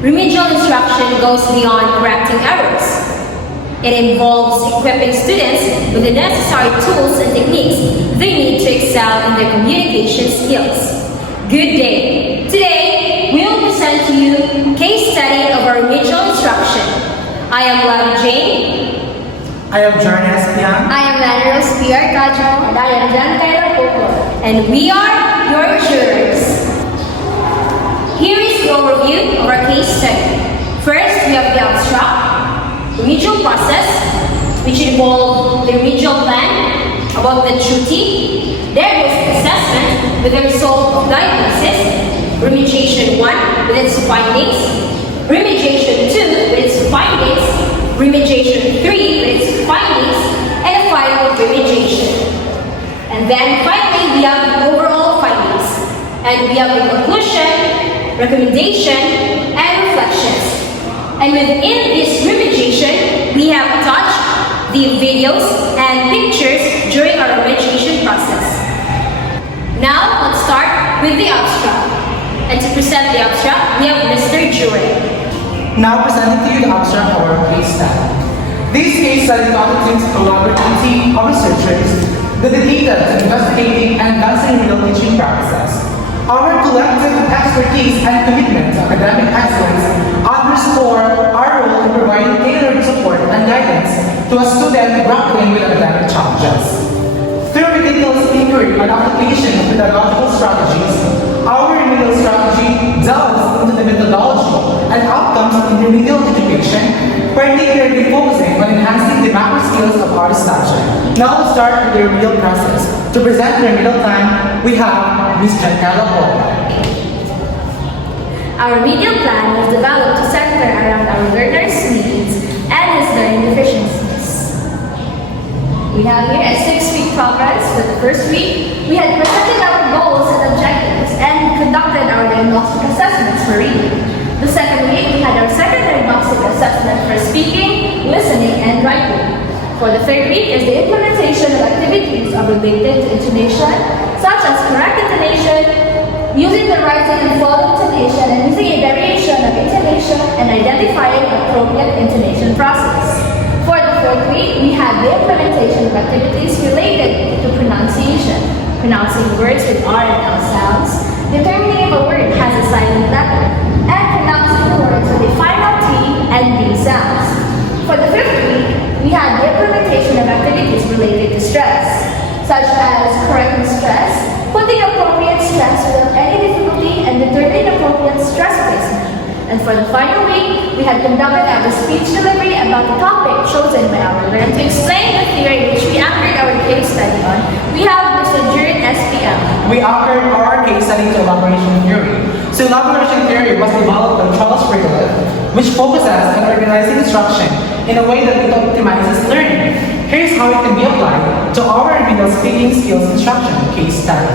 Remedial instruction goes beyond correcting errors. It involves equipping students with the necessary tools and techniques they need to excel in their communication skills. Good day! Today, we will present to you a case study of our remedial instruction. I am Lavi Jane. I am Jordan Espian. I am Lanros P.R. Kajo. And I am Jan Kyra Poco. And we are your tutors. Here is the overview of our case study. First, we have the abstract, remedial process, which involved the remedial plan, about the duty, there was assessment with the result of diagnosis, remediation 1 with its findings, remediation 2 with its findings, remediation 3 with its findings, and a final remediation. And then finally, we have the overall findings. And we have the conclusion, recommendation, and reflections. And within this remediation, we have touched the videos and pictures during our remediation process. Now, let's start with the abstract. And to present the abstract, we have Mr. Jure. Now presenting to you the abstract of our case study. This case study constitutes a collaborative team of researchers dedicated to investigating and advancing real teaching practices. Our collective expertise and commitment to academic excellence underscore our role in providing tailored support and guidance to a student grappling with academic challenges. Through meticulous inquiry and application of pedagogical strategies, our remedial strategy delves into the methodology and outcomes in remedial education, particularly focusing on enhancing the macro skills of our subject. Now let's start with the remedial process. To present the remedial plan, we have Ms. Giancarlo Poco. Our remedial plan was developed to center around our learners' needs and his learning deficiencies. We have here a 6-week progress. For the first week, we had presented our goals and objectives and conducted our diagnostic assessments for reading. The second week, we had our second diagnostic assessment for speaking, listening, and writing. For the third week is the implementation of activities related to intonation, such as correct intonation, using the rising and falling intonation, and using a variation of intonation and identifying appropriate intonation process. For the fourth week, we had the implementation of activities related to pronunciation, pronouncing words with R and L sounds, determining if a word has a silent letter, and pronouncing words with a final T and B sounds. For the fifth week, we had the implementation of activities related to stress, such as correcting stress, putting appropriate stress without any difficulty, and determining appropriate stress placement. And for the final week, we had conducted our speech delivery about the topic chosen by our learner. And to explain the theory which we anchored our case study on, we have Mr. Jordan SPM. We anchored our case study to elaboration theory. So elaboration theory was developed by Charles Remedial, which focuses on organizing instruction in a way that it optimizes learning. Here's how it can be applied to our remedial speaking skills instruction case study.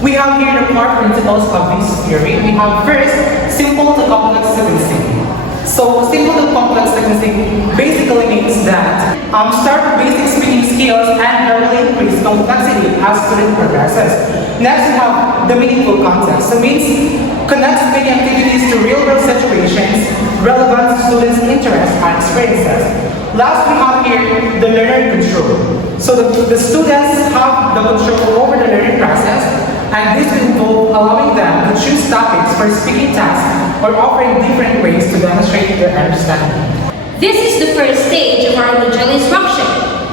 We have here the core principles of this theory. We have first, simple to complex sequencing. So simple to complex sequencing basically means that start with basic speaking skills and gradually increase complexity as student progresses. Next, we have the meaningful context. So means connect speaking activities to real-world situations relevant to students' interests and experiences. Last, we have here the learner control. So the students have the control over the learning process, and this will involve allowing them to choose topics for speaking tasks or offering different ways to demonstrate their understanding. This is the first stage of our remedial instruction,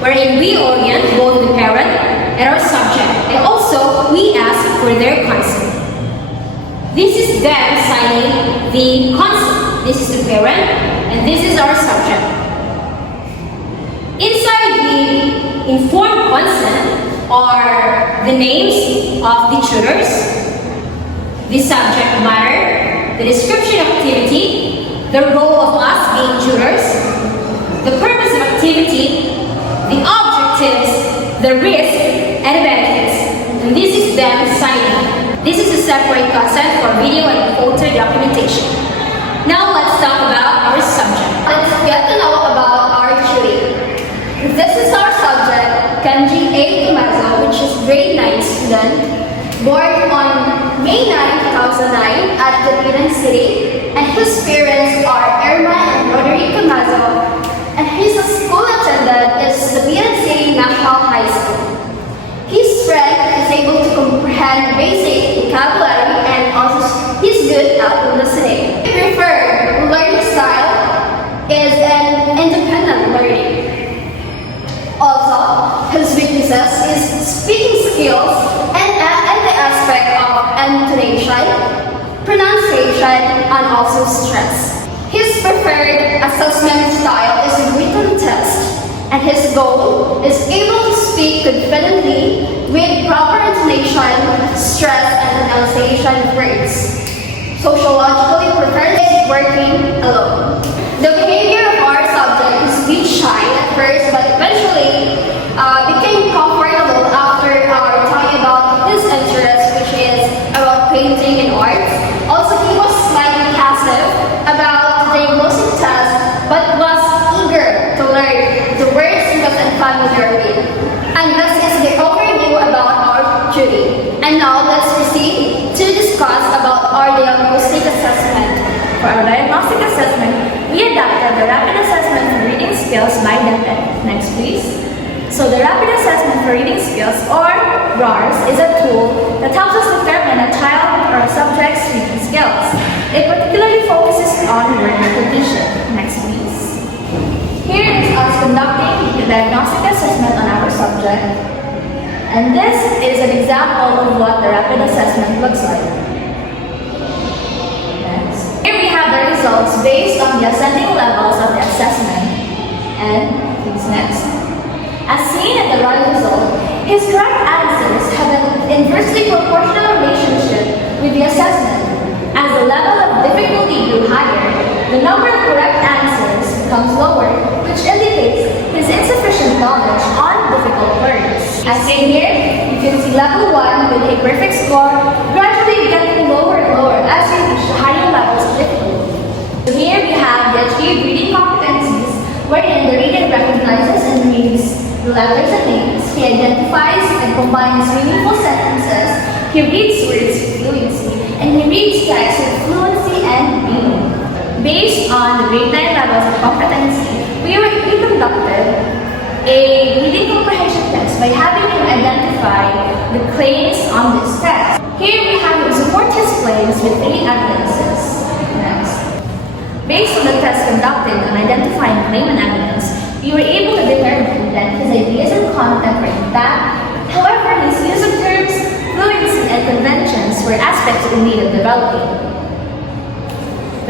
wherein we orient both the parent and our subject, and also we ask for their consent. This is them signing the consent. This is the parent, and this is our subject. Inside the informed consent are the names of the tutors, the subject matter, the description of activity, the role of us being tutors, the purpose of activity, the objectives, the risk, and the benefits. And this is them signing. This is a separate consent for video and photo documentation. Now let's talk about our subject. Let's get to know about our tutor. This is our subject, Kenji A. Tumazo, which is grade 9 student, born on May 9, 2009 at City, and whose parents able to comprehend basic vocabulary and also he's good at listening. His preferred learning style is an independent learning. Also, his weaknesses is speaking skills and the aspect of intonation, pronunciation, and also stress. His preferred assessment style is a written test, and his goal is able to speak confidently with proper intonation, stress, and pronunciation of words. Sociologically preferred is working alone. The behavior of our subject is a bit shy at first, but eventually became comfortable after talking about his interest, which is about painting and art. Also, he was slightly passive about the diagnostic test, but was eager to learn the words he was unfamiliar with. And this is the overview about our duty. And now let's proceed to discuss about our diagnostic assessment. For our diagnostic assessment, we adapted the rapid assessment for reading skills by method. Next, please. So the rapid assessment for reading skills, or RARS, is a tool that helps us determine a child or a subject's reading skills. It particularly focuses on word recognition. Next, please. Here is us conducting the diagnostic assessment on our subject. And this is an example of what the rapid assessment looks like. Next. Here we have the results based on the ascending levels of the assessment. And, please, next. As seen in the right result, his correct answers have an inversely proportional relationship with the assessment. As the level of difficulty grew higher, the number of correct answers becomes lower, which indicates his insufficient knowledge on difficult words. As seen here, you can see level 1 with a perfect score gradually getting lower and lower as we reach the higher levels of difficulty. So here we have the achieved reading competencies, wherein the reader recognizes and reads the letters and names, he identifies and combines meaningful sentences, he reads words with fluency, and he reads text with fluency and meaning. Based on the grade 9 levels of competency, we conducted a reading comprehension test by having him identify the claims on this text. Here we have him support his claims with 8 evidences. Next. Based on the test conducted on identifying claim and evidence, we were able to determine that his ideas and content were intact. However, his use of terms, fluency, and conventions were aspects in need of developing.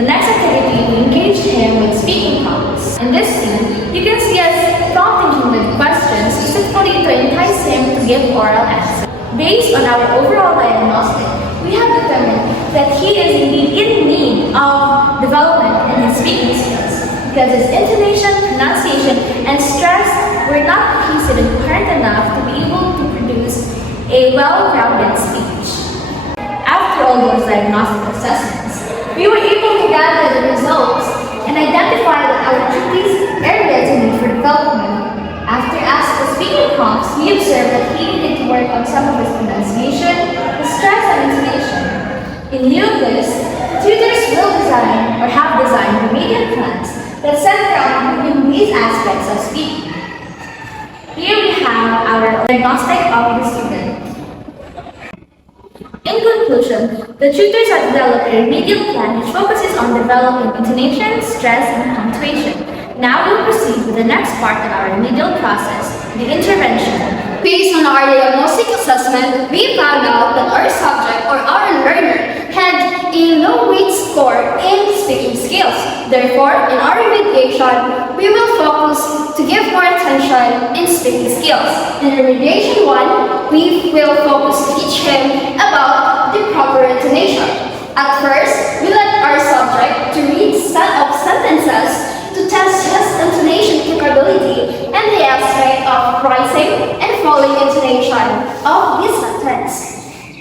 The next activity, we engaged him with speaking prompts. In this scene, you can see us prompting him with questions specifically to entice him to give oral answers. Based on our overall diagnostic, we have determined that he is indeed in need of development in his speaking skills because his intonation, pronunciation, and stress were not cohesive and coherent enough to be able to produce a well-rounded speech. After all those diagnostic assessments, we were able to gather the results and identify our duties areas in need for development. After asking the speaking prompts, we observed that he needed to work on some of his pronunciation, his stress, and intonation. In lieu of this, tutors will design or have designed remedial plans that center on improving these aspects of speaking. Here we have our diagnostic of the student. In conclusion, the tutors have developed a remedial plan which focuses on developing intonation, stress, and punctuation. Now we'll proceed with the next part of our remedial process, the intervention. Based on our diagnostic assessment, we found out that our subject or our learner had a low weight score in speaking skills. Therefore, in our remediation, we will focus to give more attention in speaking skills. In remediation 1, we will focus to teach him about the proper intonation. At first, we let our subject to read set of sentences to test his intonation capability and the aspect of rising and falling intonation of his sentence.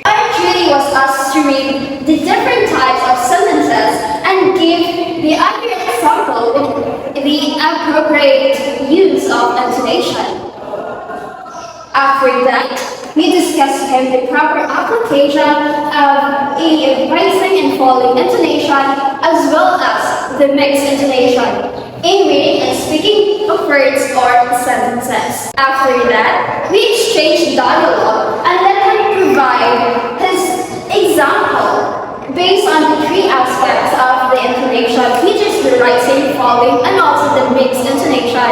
Our duty was us to read the different types of sentences and give the accurate example with the appropriate use of intonation. After that, we discussed him the proper application of a rising and falling intonation as well as the mixed intonation in reading and speaking of words or sentences. After that, we exchanged dialogue and let him provide his example based on the three aspects of the intonation, which is the rising, falling, and also the mixed intonation.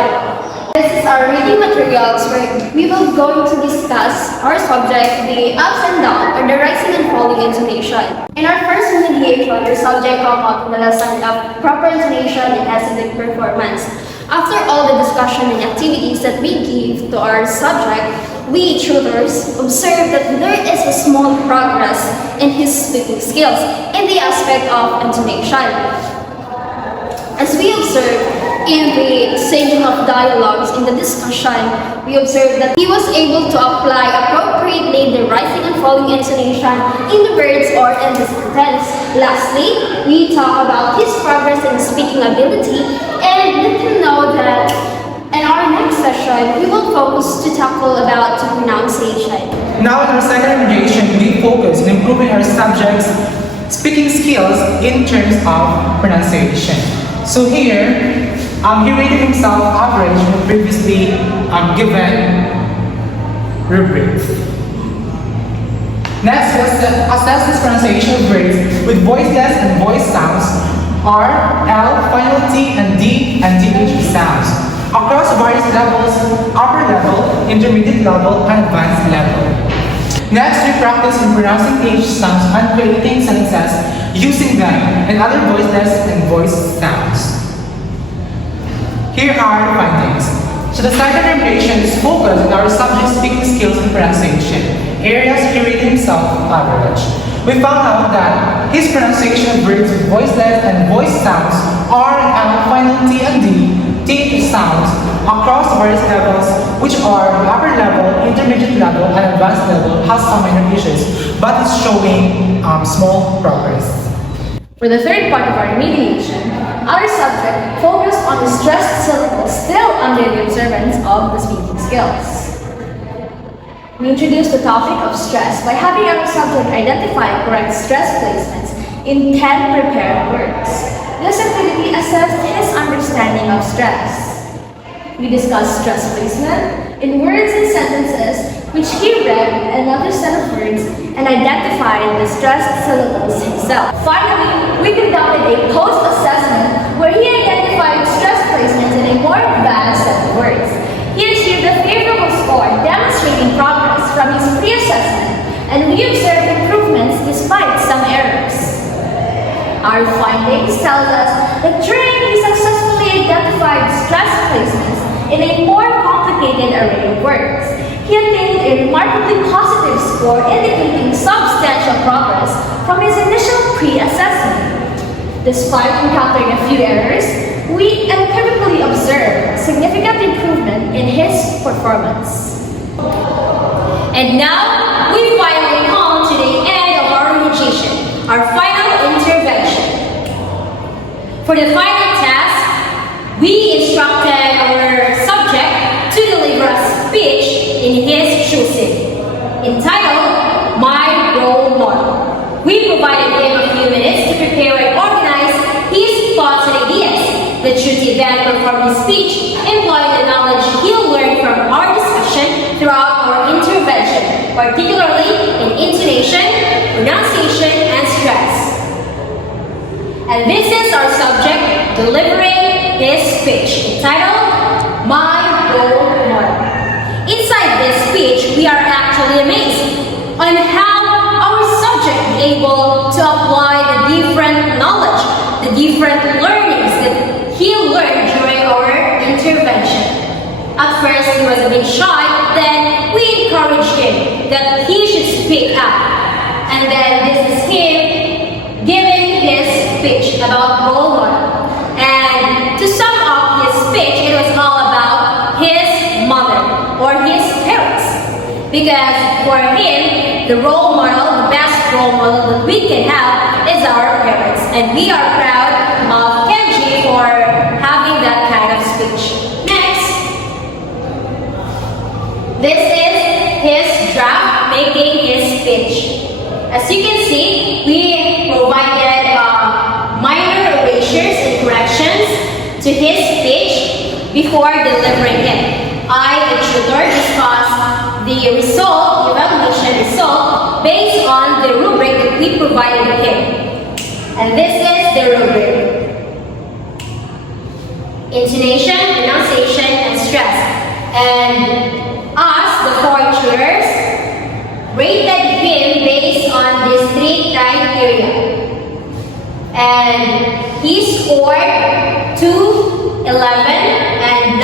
This is our reading materials where we will going to discuss our subject, the ups and downs, or the rising and falling intonation. In our first remediation, our subject come out with a lesson of proper intonation and aesthetic performance. After all the discussion and activities that we give to our subject, we tutors observe that there is a small progress in his speaking skills in the aspect of intonation. As we observe in the exchanging of dialogues in the discussion, we observed that he was able to apply appropriately the rising and falling intonation in the words or in the sentence. Lastly, we talk about his progress in speaking ability and let him know that in our next session, we will focus to tackle about pronunciation. Now in our second remediation, we focus on improving our subject's speaking skills in terms of pronunciation. So here, he rated himself average in the previously given rubric. Next, let's assess his pronunciation of words with voiceless and voice sounds, R, L, final T, and D, and TH sounds, across various levels, upper level, intermediate level, and advanced level. Next, we practice in pronouncing TH sounds and creating sentences using them and other voiceless and voice sounds. Here are the findings. So the second remediation is focused on our subject's speaking skills and pronunciation, areas he rated himself average. We found out that his pronunciation of words with voiceless and voice sounds, R, L, final T, and D, TH sounds, across various levels, which are the upper level, intermediate level, and advanced level, has some minor issues, but is showing small progress. For the third part of our remediation, our subject focused on the stressed syllables still under the observance of the speaking skills. We introduced the topic of stress by having our subject identify correct stress placements in 10 prepared words. This activity assessed his understanding of stress. We discussed stress placement in words and sentences which he read another set of words and identified the stressed syllables himself. Finally, we conducted a post-assessment where he identified stress placements in a more advanced set of words. He achieved a favorable score demonstrating progress from his pre-assessment, and we observed improvements despite some errors. Our findings tell us that during he successfully identified stress placements in a more complicated array of words, he attained a remarkably positive score indicating substantial progress from his initial pre-assessment. Despite encountering a few errors, we unequivocally observed significant improvement in his performance. And now, we finally come to the end of our remediation, our final intervention. For the final task, we instructed our subject to deliver a speech in his choosing, entitled My Role Model. We provided him a few minutes to prepare and organize his thoughts and ideas. The should then perform his speech, employing the knowledge he'll learn from our discussion throughout our intervention, particularly in intonation, pronunciation, and stress. And this is our subject delivering his speech, entitled My Role Model. Inside this speech, we are actually amazed on how our subject is able to apply the different knowledge, the different learnings that he learned during our intervention. At first, he was a bit shy, then we encouraged him that he should speak up. And then this is him giving his speech about role model. And to sum up his speech, it was all about his mother or his parents. Because for him, the role model, the best role model that we can have is our parents. And we are proud of Kenji for having that kind of speech. Next, this is his draft making his speech. As you can see, we provided minor erasures and corrections to his speech before delivering it. I, the tutor, discussed the result, the evaluation result we provided him. And this is the rubric. Intonation, pronunciation, and stress. And us, the 4 tutors, rated him based on these 3 criteria. And he scored 2, 11, and 9,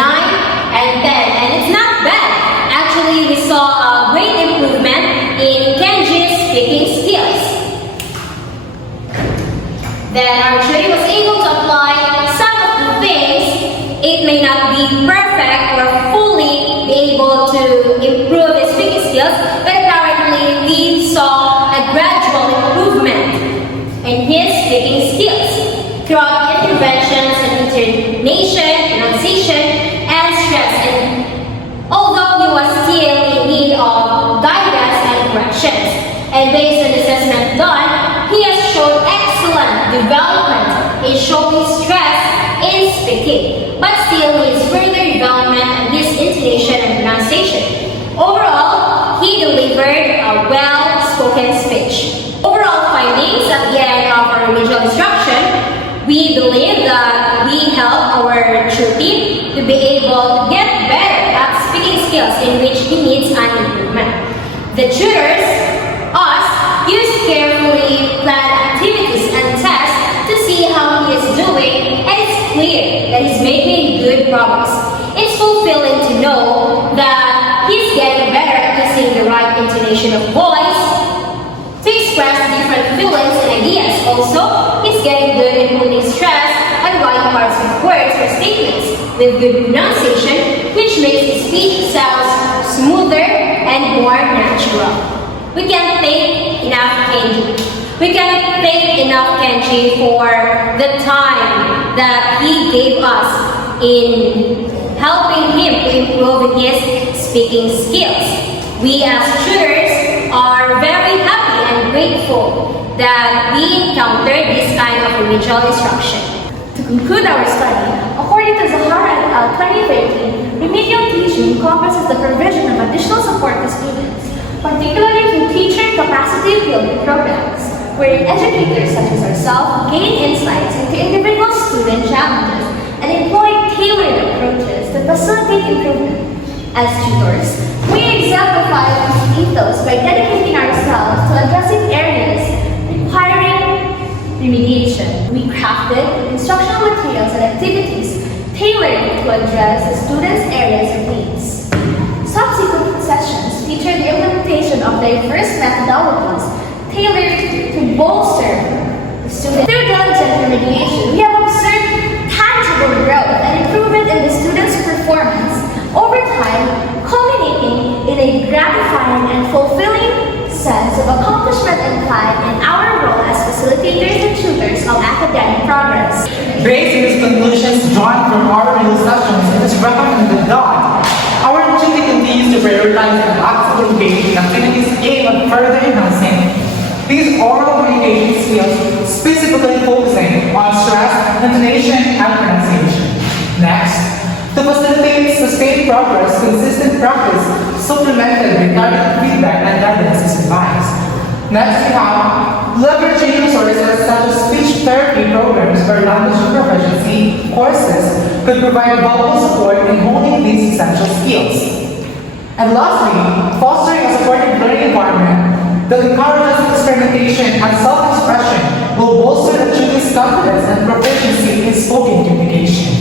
and 10. And it's not bad. Actually, we saw a great improvement in Kenji's speaking skills. Then our jury was able to apply some of the things. It may not be perfect or fully be able to improve his speaking skills, but apparently we saw a gradual improvement in his speaking skills throughout interventions and intonation, pronunciation, and stress. And although he was still in need of guidance and corrections, and based on the assessment done, he has shown excellent development in showing stress in speaking, but still needs further development in his intonation and pronunciation. Overall, he delivered a well-spoken speech. Overall findings at the end of our remedial instruction, we believe that we help our tutor to be able to get better at speaking skills in which he needs an improvement. The tutors, us, use carefully planned activities and tests to see how he is doing, and it's clear that he's making good progress. It's fulfilling to know that he's getting better at using the right intonation of voice to express different feelings and ideas. Also, he's getting good in putting stress on right parts of words or statements with good pronunciation, which makes his speech sound smoother and more natural. We can't thank enough Kenji. We can't thank enough Kenji for the time that he gave us in helping him to improve his speaking skills. We as tutors are very happy and grateful that we encountered this kind of remedial instruction. To conclude our study, according to Zahara et al. 2013, remedial teaching encompasses the provision of additional support to students, particularly through teacher capacity building programs, wherein educators such as ourselves gain insights into individual student challenges and employ tailored approaches to facilitate improvement. As tutors, we exemplify this ethos by dedicating ourselves to addressing areas requiring remediation. We crafted instructional materials and activities tailored to address the students' areas of needs. Subsequent sessions feature the implementation of diverse methodologies tailored to bolster the students. Through diligent remediation, we have observed tangible growth and improvement in the students' performance over time, culminating in a gratifying and fulfilling sense of accomplishment and pride in our role as facilitators and tutors of academic progress. Based on these conclusions drawn from our real sessions and is recommended that our institute continues to prioritize and actively engage in activities aimed at further enhancing these oral communication skills, specifically focusing on stress, intonation, and pronunciation. Next, to facilitate sustained progress, consistent practice, supplemented with targeted feedback and guidance is advised. Next, we have leveraging resources such as speech therapy programs or language proficiency courses could provide valuable support in honing these essential skills. And lastly, fostering a supportive learning environment that encourages experimentation and self-expression will bolster the student's confidence and proficiency in spoken communication.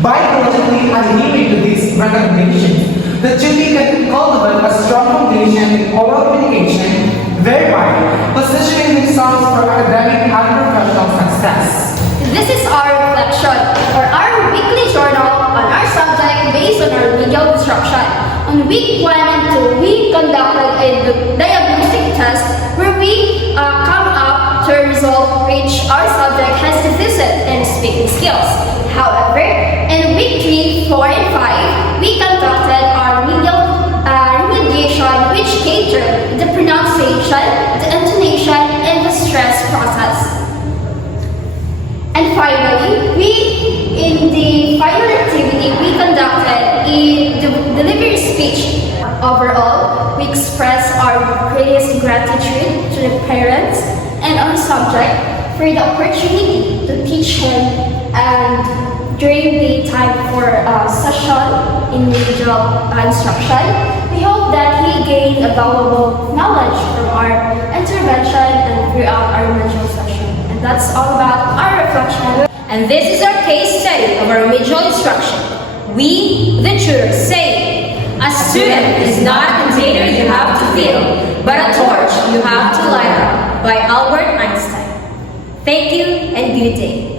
By diligently adhering to these recommendations, the student can cultivate a strong foundation in oral communication, thereby positioning themselves for academic and professional success. This is our reflection, or our weekly journal on our subject based on our remedial instruction. On week 1 and 2, we conducted a diagnostic test where we come up to a result which our subject has deficit in speaking skills. However, in week 3, 4, and 5, we conducted our remediation which catered the pronunciation, the intonation, and the stress process. And finally, in the final activity, we conducted a delivery speech. Overall, we express our greatest gratitude to the parents subject for the opportunity to teach him, and during the time for session in remedial instruction, we hope that he gained a valuable knowledge from our intervention and throughout our remedial session. And that's all about our reflection. And this is our case study of our remedial instruction. We, the tutors, say, a student is not a container you have to fill, but a torch you have to light up, by Albert Einstein. Thank you and good day.